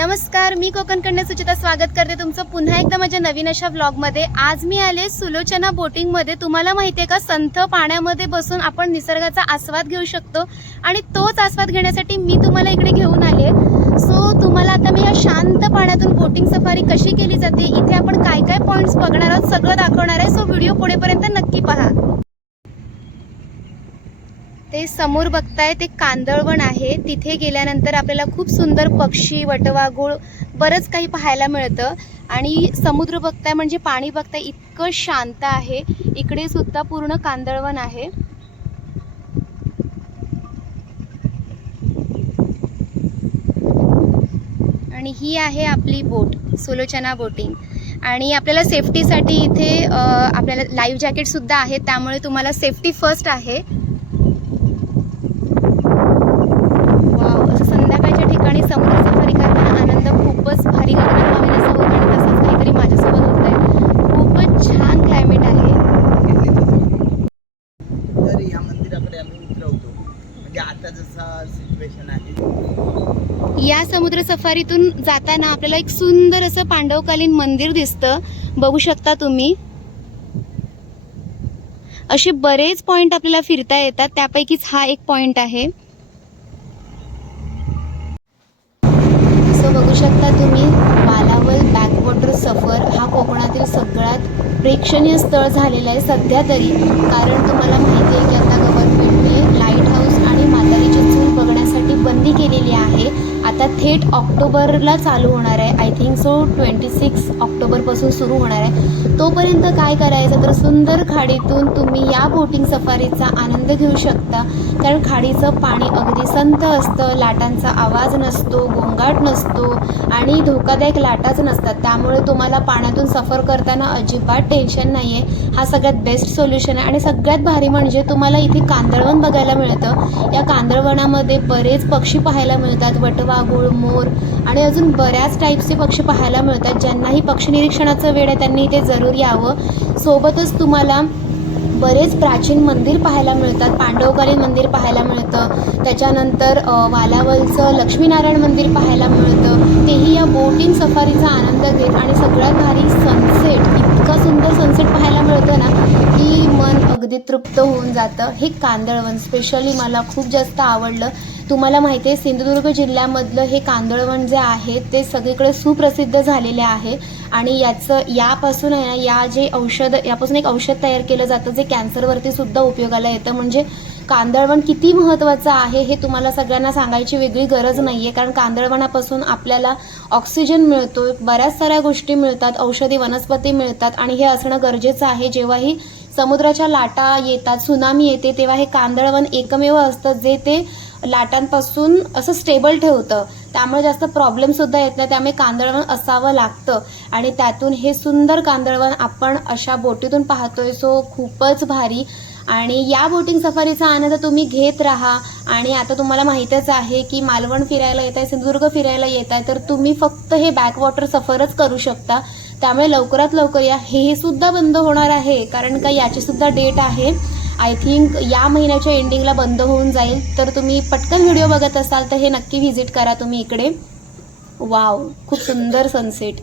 नमस्कार, मी कोकणकडनं सुचिता स्वागत करते तुमचं पुन्हा एकदा माझ्या नवीन अशा व्लॉगमध्ये। आज मी आले सुलोचना बोटिंगमध्ये। तुम्हाला माहिती आहे का, संथ पाण्यामध्ये बसून आपण निसर्गाचा आस्वाद घेऊ शकतो आणि तोच आस्वाद घेण्यासाठी मी तुम्हाला इकडे घेऊन आले। सो तुम्हाला आता मी या शांत पाण्यातून बोटिंग सफारी कशी केली जाते, इथे आपण काय काय पॉइंट्स बघणार आहोत सगळं दाखवणार आहे। सो व्हिडिओ पुढेपर्यंत नक्की पहा। ते समोर बघताय ते कांदळवन आहे। तिथे गेल्यानंतर आपल्याला खूप सुंदर पक्षी, वटवाघूळ बरंच काही पाहायला मिळतं आणि समुद्र बघताय म्हणजे पाणी बघताय इतकं शांत आहे। इकडे सुद्धा पूर्ण कांदळवन आहे। आणि ही आहे आपली बोट, सुलोचना बोटिंग। आणि आपल्याला सेफ्टीसाठी इथे आपल्याला लाईव्ह जॅकेट सुद्धा आहे, त्यामुळे तुम्हाला सेफ्टी फर्स्ट आहे। संध्याकाळच्या ठिकाणी समुद्र सफारी करताना आनंद खूपच भारी गगनात मावेनासा होतो आणि तसंच काहीतरी माझ्यासोबत होतंय। खूपच छान क्लायमेट आहे। तर या मंदिराकडे आम्ही उतरवतो, म्हणजे आता जसा सिच्युएशन आहे। या समुद्र सफारीतून जाताना आपल्याला एक सुंदर असं पांडवकालीन मंदिर दिसतं, बघू शकता तुम्ही। असे बरेच पॉइंट आपल्याला फिरता येतात, त्यापैकीच हा एक पॉइंट आहे। बघू शकता तुम्ही, मालावल बॅकवॉटर सफर हा कोकणातील सगळ्यात प्रेक्षणीय स्थळ झालेला आहे सध्या तरी। कारण तुम्हाला माहिती आहे की आता गव्हर्नमेंटने लाईट हाऊस आणि म्हातारीची चूल बघण्यासाठी बंदी केलेली आहे। आता थेट ऑक्टोबरला चालू होणार आहे, आय थिंक सो 26 ऑक्टोबरपासून सुरू होणार आहे। तोपर्यंत काय करायचं तर सुंदर खाडीतून तुम्ही या बोटिंग सफारीचा आनंद घेऊ शकता। कारण खाडीचं पाणी अगदी संथ असतं, लाटांचा आवाज नसतो, गोंगाट नसतो आणि धोकादायक लाटाच नसतात, त्यामुळे तुम्हाला पाण्यातून सफर करताना अजिबात टेन्शन नाही आहे। हा सगळ्यात बेस्ट सोल्युशन आहे। आणि सगळ्यात भारी म्हणजे तुम्हाला इथे कांदळवन बघायला मिळतं। या कांदळवनामध्ये बरेच पक्षी पाहायला मिळतात, वटवाघूळ, मोर आणि अजून बऱ्याच टाईपचे पक्षी पाहायला मिळतात। ज्यांनाही पक्षी निरीक्षणाचं वेळ आहे त्यांनी इथे जरूर यावं। सोबतच तुम्हाला बरेच प्राचीन मंदिर पाहायला मिळतात, पांडवकालीन मंदिर पाहायला मिळतं, त्याच्यानंतर वालावलचं लक्ष्मीनारायण मंदिर पाहायला मिळतं, तेही या बोटिंग सफारीचा आनंद घेत। आणि सगळ्यात भारी सनसेट, इतका सुंदर सनसेट पाहायला मिळतो ना की मन अगदी तृप्त होऊन जातं। हे कांदळवन स्पेशली मला खूप जास्त आवडलं। तुम्हाला माहिती आहे सिंधुदुर्ग जिल्ह्यामधलं हे कांदळवन जे आहे ते सगळीकडे सुप्रसिद्ध झालेले आहे। आणि यापासून आहे ना, यापासून एक औषध तयार केलं जातं जे कॅन्सरवरती सुद्धा उपयोगाला येतं। म्हणजे कांदळवन किती महत्त्वाचं आहे हे तुम्हाला सगळ्यांना सांगायची वेगळी गरज नाही आहे। कारण कांदळवनापासून आपल्याला ऑक्सिजन मिळतो, बऱ्याच साऱ्या गोष्टी मिळतात, औषधी वनस्पती मिळतात आणि हे असणं गरजेचं आहे। जेव्हाही समुद्राच्या लाटा येतात, सुनामी येते, तेव्हा हे कांदळवन एकमेव असतं जे ते लाटांपासून असं स्टेबल ठेवतं, त्यामुळे जास्त प्रॉब्लेम सुद्धा येत नाही। त्यामुळे कांदळवन असावं लागतं आणि त्यातून हे सुंदर कांदळवन आपण अशा बोटीतून पाहतोय। सो खूपच भारी। आणि या बोटिंग सफारीचा आनंद तुम्ही घेत राहा। आणि आता तुम्हाला माहीतच आहे की मालवण फिरायला येत आहे, सिंधुदुर्ग फिरायला येत आहे, तर तुम्ही फक्त हे बॅकवॉटर सफरच करू शकता। त्यामुळे लवकरात लवकर या। हे सुद्धा बंद होणार आहे, कारण का याची सुद्धा डेट आहे, आय थिंक या महिन्याच्या एंडिंगला बंद होऊन जाईल। तर तुम्ही पटकन व्हिडिओ बघत असाल तर हे नक्की व्हिजिट करा तुम्ही इकडे। वाव, खूप सुंदर सनसेट।